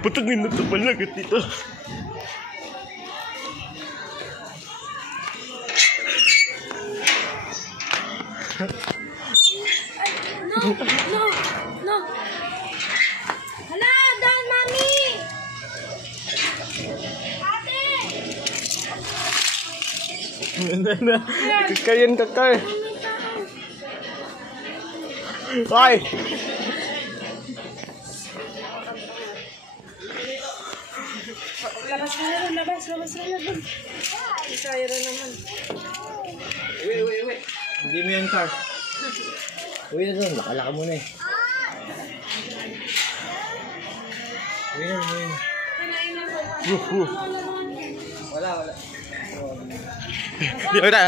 Putangin na ito pala dito. No. Hala, down, mami! Ate! Na. Kakayan kakay. Ay! Labas na rin, labas na rin. Isaya rin naman. Uwi. Hindi mo yan, Car. Uwi na doon, nakalaka muna eh. Uwi na. Wala. Di ba na?